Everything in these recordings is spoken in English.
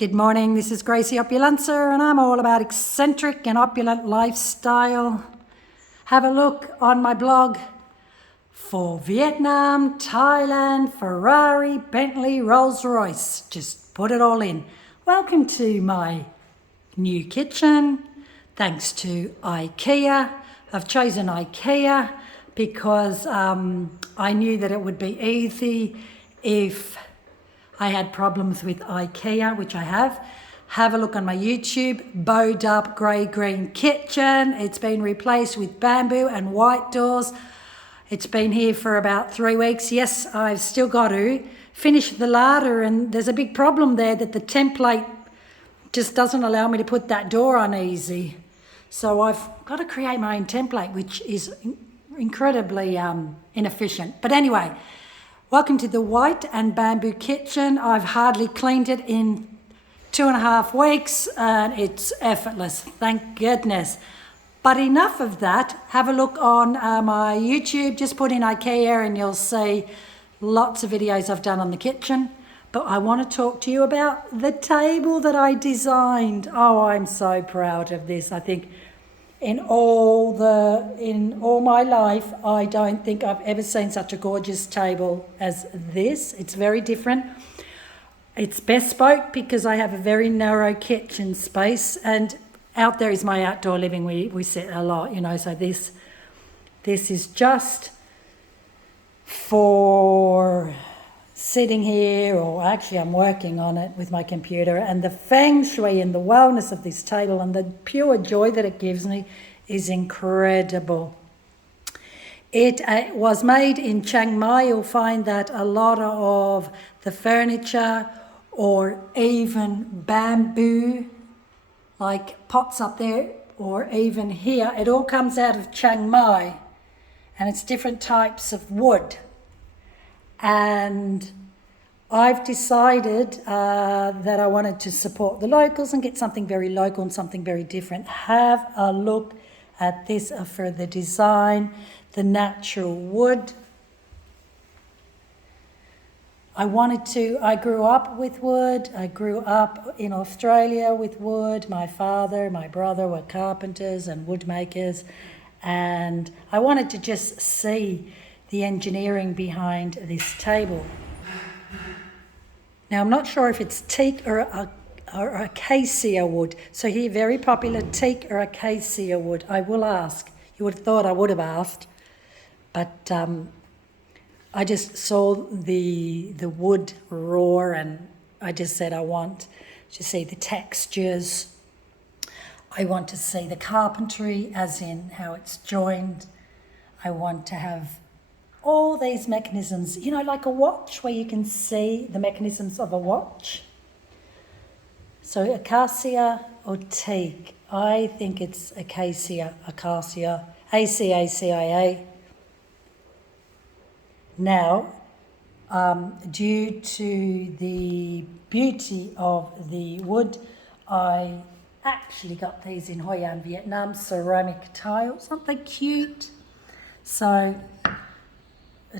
Good morning, this is Gracie Opulencer and I'm all about eccentric and opulent lifestyle. Have a look on my blog for Vietnam, Thailand, Ferrari, Bentley, Rolls-Royce. Just put it all in. Welcome to my new kitchen, thanks to Ikea. I've chosen Ikea because I knew that it would be easy if I had problems with Ikea, which I have. Have a look on my YouTube, bowed up grey-green kitchen. It's been replaced with bamboo and white doors. It's been here for about 3 weeks. Yes, I've still got to finish the larder, and there's a big problem there that the template just doesn't allow me to put that door on easy. So I've got to create my own template, which is incredibly inefficient. But anyway, welcome to the white and bamboo kitchen. I've hardly cleaned it in 2.5 weeks and it's effortless, thank goodness. But enough of that. Have a look on my YouTube. Just put in Ikea and you'll see lots of videos I've done on the kitchen. But I want to talk to you about the table that I designed. Oh, I'm so proud of this. I think in all my life, I don't think I've ever seen such a gorgeous table as this. It's very different. It's bespoke because I have a very narrow kitchen space, and out there is my outdoor living. We sit a lot, you know, so this is just for sitting here, or actually I'm working on it with my computer, and the feng shui and the wellness of this table and the pure joy that it gives me is incredible. It was made in Chiang Mai. You'll find that a lot of the furniture or even bamboo, like pots up there or even here, it all comes out of Chiang Mai, and it's different types of wood. And I've decided that I wanted to support the locals and get something very local and something very different. Have a look at this for the design, the natural wood. I grew up with wood. I grew up in Australia with wood. My father, my brother were carpenters and wood makers. And I wanted to just see the engineering behind this table. Now, I'm not sure if it's teak or acacia wood. So here, very popular, teak or acacia wood. I will ask. You would have thought I would have asked. But I just saw the wood raw, and I just said I want to see the textures. I want to see the carpentry, as in how it's joined. I want to have all these mechanisms, you know, like a watch where you can see the mechanisms of a watch. So acacia or teak, I think it's acacia, A-C-A-C-I-A. Now, due to the beauty of the wood, I actually got these in Hoi An, Vietnam, ceramic tiles. Aren't they cute? So,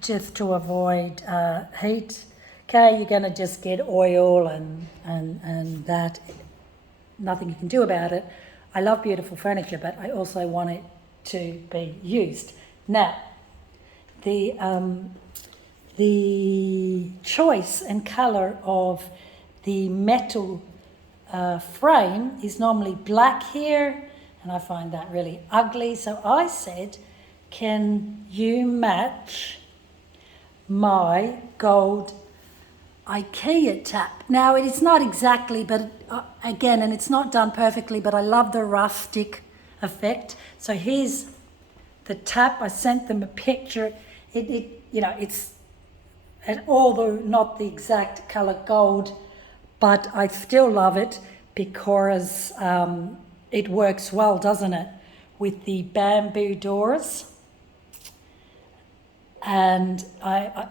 just to avoid heat, okay, you're going to just get oil and that. Nothing you can do about it. I love beautiful furniture, but I also want it to be used. Now, the choice and colour of the metal frame is normally black here, and I find that really ugly. So I said, can you match my gold Ikea tap? Now, it is not exactly, but again, and it's not done perfectly, but I love the rustic effect. So here's the tap. I sent them a picture. It's although not the exact color gold, but I still love it because it works well, doesn't it, with the bamboo doors. And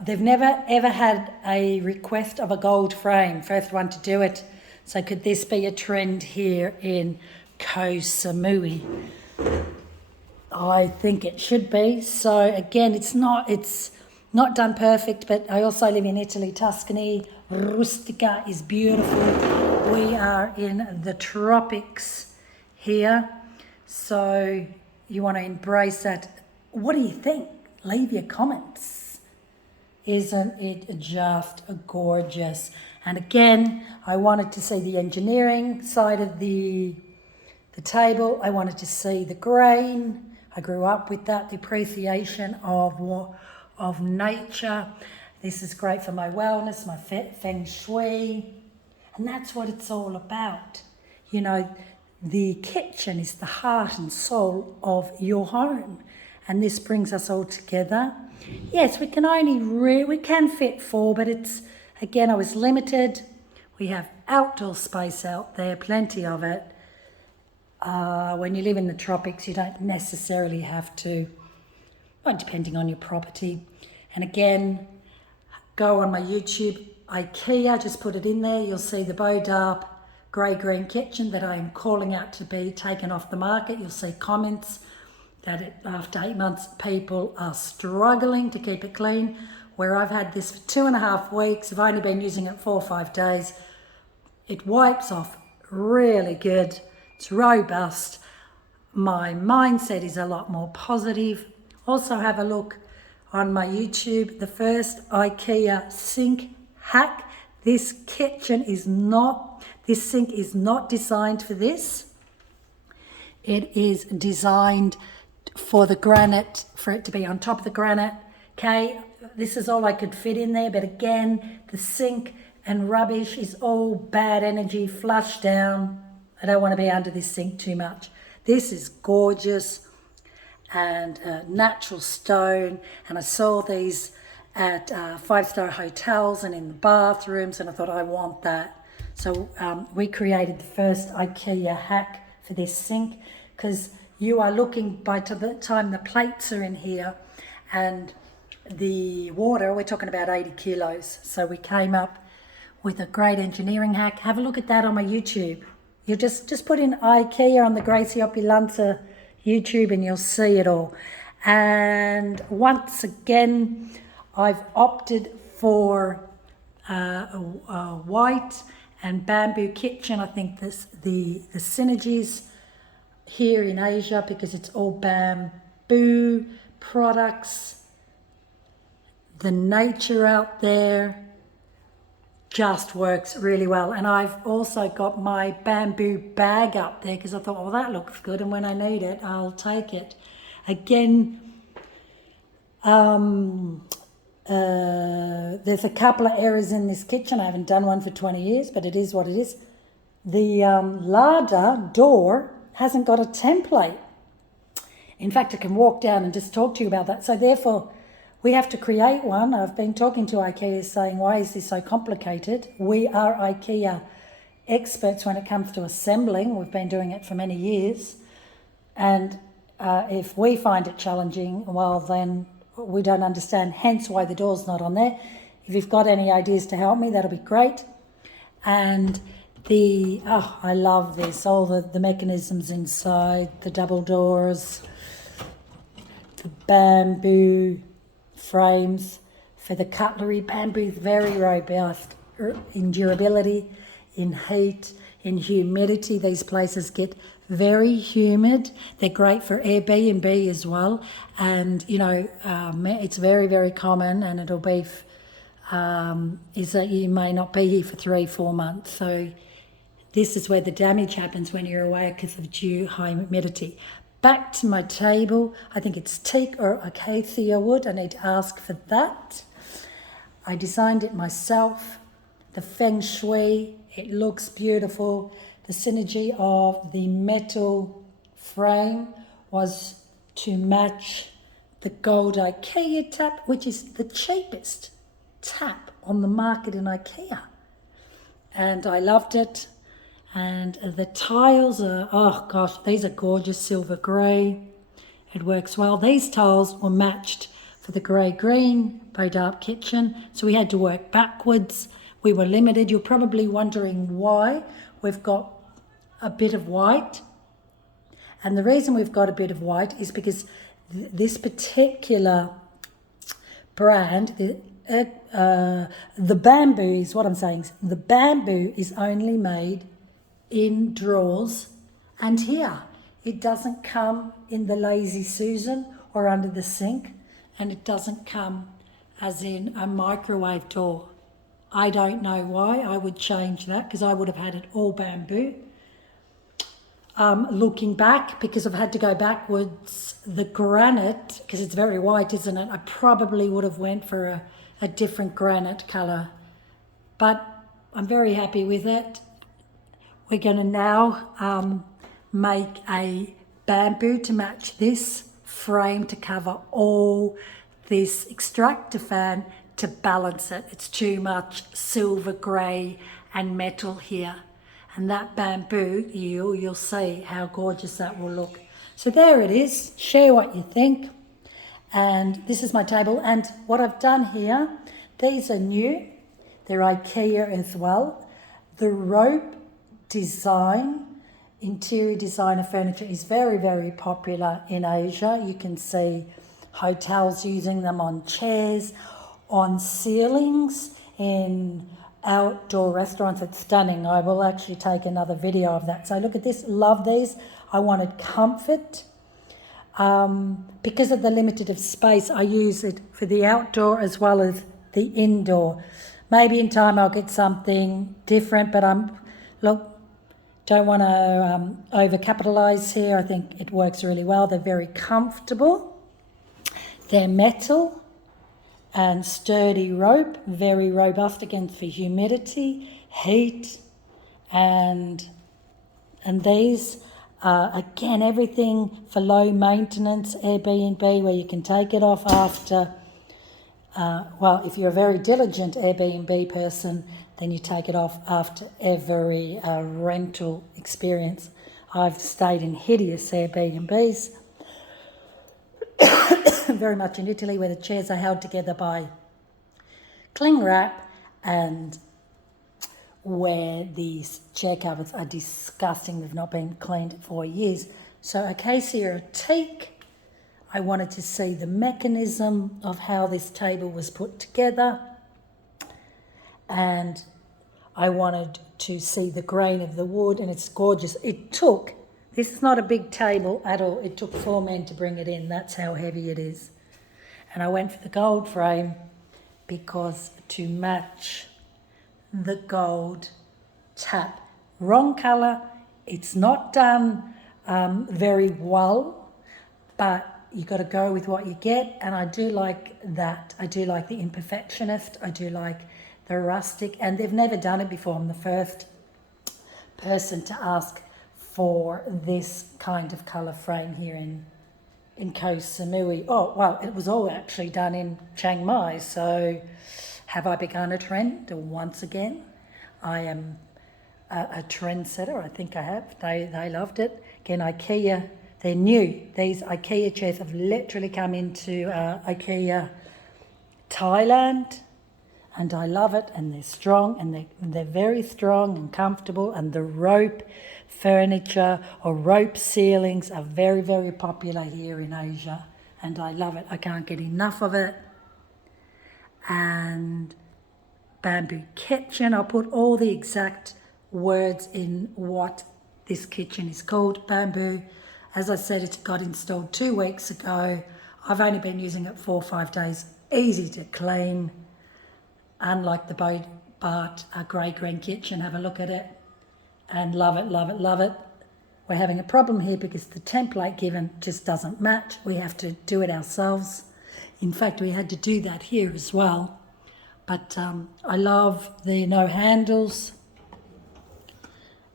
they've never ever had a request of a gold frame, first one to do it. So could this be a trend here in Koh Samui? I think it should be. So again, it's Not done perfect, but I also live in Italy, Tuscany. Rustica is beautiful. We are in the tropics here, so you want to embrace that. What do you think? Leave your comments. Isn't it just gorgeous? And again, I wanted to see the engineering side of the table. I wanted to see the grain. I grew up with that, the appreciation of nature. This is great for my wellness, my feng shui. And that's what it's all about. You know, the kitchen is the heart and soul of your home. And this brings us all together. Yes, we can we can fit 4, but it's, again, I was limited. We have outdoor space out there, plenty of it. When you live in the tropics, you don't necessarily have to, well, depending on your property. And again, go on my YouTube, Ikea, just put it in there. You'll see the Bodab grey-green kitchen that I am calling out to be taken off the market. You'll see comments that after 8 months, people are struggling to keep it clean. Where I've had this for 2.5 weeks, I've only been using it 4 or 5 days. It wipes off really good. It's robust. My mindset is a lot more positive. Also have a look on my YouTube, the first IKEA sink hack. This sink is not designed for this. It is designed for the granite, for it to be on top of the granite. Okay, this is all I could fit in there, but again, the sink and rubbish is all bad energy, flush down. I don't want to be under this sink too much. This is gorgeous and natural stone, and I saw these at 5-star hotels and in the bathrooms, and I thought, I want that. So we created the first IKEA hack for this sink, because you are looking, by the time the plates are in here and the water, we're talking about 80 kilos. So we came up with a great engineering hack. Have a look at that on my YouTube. You just put in IKEA on the Gracie Opulenza YouTube and you'll see it all. And once again, I've opted for a white and bamboo kitchen. I think the synergies here in Asia, because it's all bamboo products, the nature out there just works really well. And I've also got my bamboo bag up there because I thought, well, that looks good, and when I need it, I'll take it. Again, there's a couple of errors in this kitchen. I haven't done one for 20 years, but it is what it is. The larder door hasn't got a template. In fact, I can walk down and just talk to you about that. So therefore, we have to create one. I've been talking to IKEA saying, why is this so complicated? We are IKEA experts when it comes to assembling. We've been doing it for many years. And if we find it challenging, well, then we don't understand, hence why the door's not on there. If you've got any ideas to help me, that'll be great. And I love this, all the mechanisms inside, the double doors, the bamboo frames for the cutlery. Bamboo is very robust in durability, in heat, in humidity. These places get very humid. They're great for Airbnb as well. And, it's very, very common, and it'll be, is that you may not be here for 3-4 months. So this is where the damage happens when you're away because of high humidity. Back to my table. I think it's teak or acacia wood. I need to ask for that. I designed it myself. The feng shui, it looks beautiful. The synergy of the metal frame was to match the gold IKEA tap, which is the cheapest tap on the market in IKEA. And I loved it. And the tiles are, oh gosh, these are gorgeous, silver grey. It works well. These tiles were matched for the grey-green Bodab kitchen, so we had to work backwards. We were limited. You're probably wondering why we've got a bit of white. And the reason we've got a bit of white is because this particular brand, the bamboo is what I'm saying. The bamboo is only made in drawers and here. It doesn't come in the Lazy Susan or under the sink, and it doesn't come as in a microwave door. I don't know why. I would change that because I would have had it all bamboo. Looking back, because I've had to go backwards, the granite, because it's very white, isn't it? I probably would have went for a different granite colour. But I'm very happy with it. We're going to now make a bamboo to match this frame to cover all this extractor fan to balance it. It's too much silver grey and metal here. And that bamboo, you'll see how gorgeous that will look. So there it is. Share what you think. And this is my table. And what I've done here, these are new. They're Ikea as well. The rope design, interior designer furniture is very, very popular in Asia. You can see hotels using them on chairs, on ceilings, in outdoor restaurants. It's stunning. I will actually take another video of that. So look at this, love these. I wanted comfort. Because of the limited of space, I use it for the outdoor as well as the indoor. Maybe in time I'll get something different, but don't want to over-capitalise here. I think it works really well. They're very comfortable. They're metal and sturdy rope, very robust against the humidity, heat, and these again, everything for low maintenance Airbnb, where you can take it off after, if you're a very diligent Airbnb person, then you take it off after every rental experience. I've stayed in hideous Airbnbs, very much in Italy, where the chairs are held together by cling wrap and where these chair covers are disgusting. They've not been cleaned for years. So acacia teak, I wanted to see the mechanism of how this table was put together, and I wanted to see the grain of the wood, and it's gorgeous. This is not a big table at all. It took 4 men to bring it in. That's how heavy it is. And I went for the gold frame because to match the gold tap. Wrong colour. It's not done very well, but you got to go with what you get. And I do like that. I do like the imperfectionist. I do like the rustic. And they've never done it before. I'm the first person to ask for this kind of colour frame here in Koh Samui. Oh, well, it was all actually done in Chiang Mai. So have I begun a trend once again? I am a trendsetter. I think I have. They loved it. Again, Ikea, they're new. These Ikea chairs have literally come into Ikea Thailand, and I love it. And they're strong, and they're very strong and comfortable. And the rope furniture or rope ceilings are very, very popular here in Asia, and I love it. I can't get enough of it. And bamboo kitchen. I'll put all the exact words in what this kitchen is called. Bamboo, as I said, it got installed 2 weeks ago. I've only been using it 4 or 5 days. Easy to clean, unlike the Bart grey green kitchen. Have a look at it and love it, love it, love it. We're having a problem here because the template given just doesn't match. We have to do it ourselves. In fact, we had to do that here as well. But I love the no handles,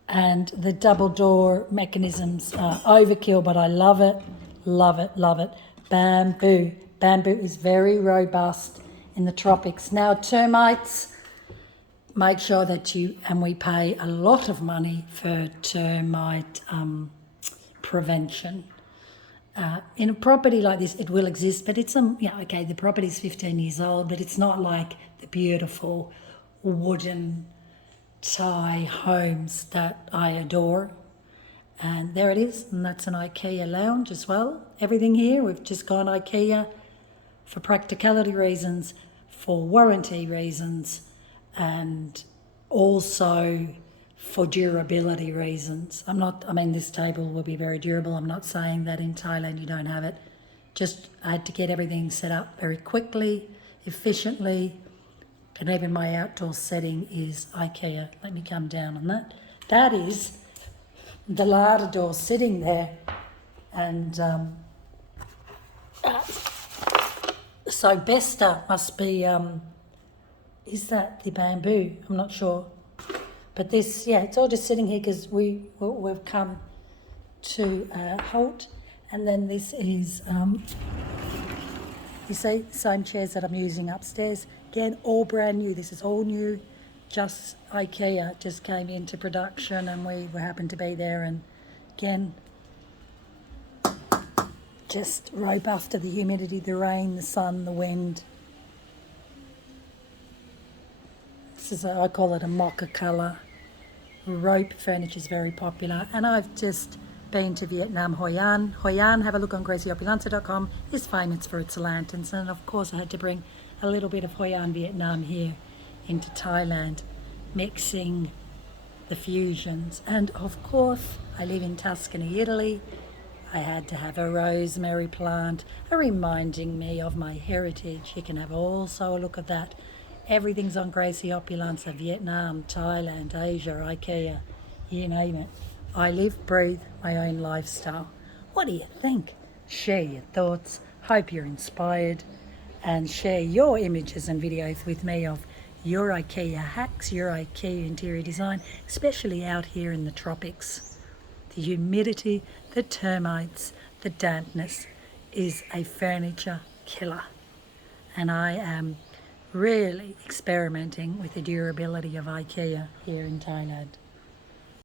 and the double door mechanisms are overkill, but I love it, love it, love it. Bamboo. Bamboo is very robust in the tropics. Now, termites, make sure that we pay a lot of money for termite prevention. In a property like this, it will exist, but it's the property's 15 years old, but it's not like the beautiful wooden Thai homes that I adore. And there it is, and that's an Ikea lounge as well. Everything here, we've just gone Ikea for practicality reasons, for warranty reasons, and also for durability reasons. This table will be very durable. I'm not saying that in Thailand you don't have it. Just I had to get everything set up very quickly, efficiently, and even my outdoor setting is Ikea. Let me come down on that. That is the larder door sitting there, and so Besta must be, is that the bamboo? I'm not sure. But this, yeah, it's all just sitting here because we've come to a halt. And then this is, you see, same chairs that I'm using upstairs. Again, all brand new. This is all new. Just Ikea just came into production and we happened to be there. And again, just robust to the humidity, the rain, the sun, the wind. This is, I call it a mocha colour. Rope furniture is very popular. And I've just been to Vietnam, Hoi An. Hoi An, have a look on gracieopulenta.com, is famous for its lanterns. And of course I had to bring a little bit of Hoi An Vietnam here into Thailand, mixing the fusions. And of course, I live in Tuscany, Italy. I had to have a rosemary plant, reminding me of my heritage. You can have also a look at that. Everything's on Gracie Opulenta, Vietnam, Thailand, Asia, Ikea, you name it. I live, breathe my own lifestyle. What do you think? Share your thoughts. Hope you're inspired. And share your images and videos with me of your Ikea hacks, your Ikea interior design, especially out here in the tropics. The humidity, the termites, the dampness is a furniture killer. And I am really experimenting with the durability of Ikea here in Thailand.